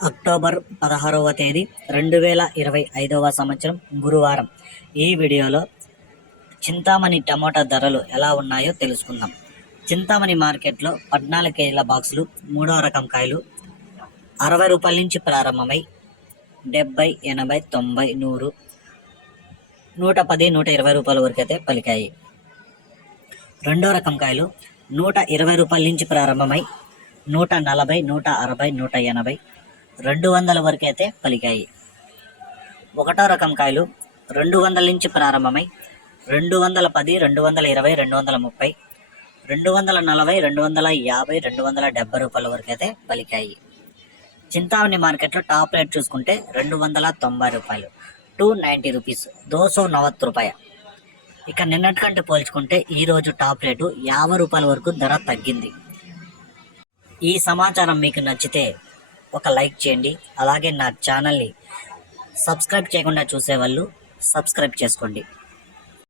October 16వ తేదీ 2025వ సంవత్సరం గురువారం. ఈ వీడియోలో చింతామణి టమోటా ధరలు ఎలా ఉన్నాయో తెలుసుకుందాం. చింతామణి మార్కెట్లో 14 కేజీల బాక్సులు మూడో రకం కాయలు 60 రూపాయల నుంచి ప్రారంభమై 70, 80, 90, 100, 110, 120 రూపాయల వరకు అయితే పలికాయి. రెండో రకం కాయలు 120 రూపాయల నుంచి ప్రారంభమై 140, 160, 180, 200 వరకు అయితే పలికాయి. ఒకటో రకం కాయలు 200 నుంచి ప్రారంభమై 210, 220, 230, 240, 250, 270 రూపాయల వరకు అయితే పలికాయి. చింతామణి మార్కెట్లో టాప్ రేట్ చూసుకుంటే 290 రూపాయలు, 290 రూపీస్, 290 రూపాయ. ఇక నిన్నటికంటే పోల్చుకుంటే ఈరోజు టాప్ రేటు 50 రూపాయల వరకు ధర తగ్గింది. ఈ సమాచారం మీకు నచ్చితే ఒక లైక్ చేయండి. అలాగే నా ఛానల్ని సబ్స్క్రైబ్ చేయకుండా చూసేవాళ్ళు సబ్స్క్రైబ్ చేసుకోండి.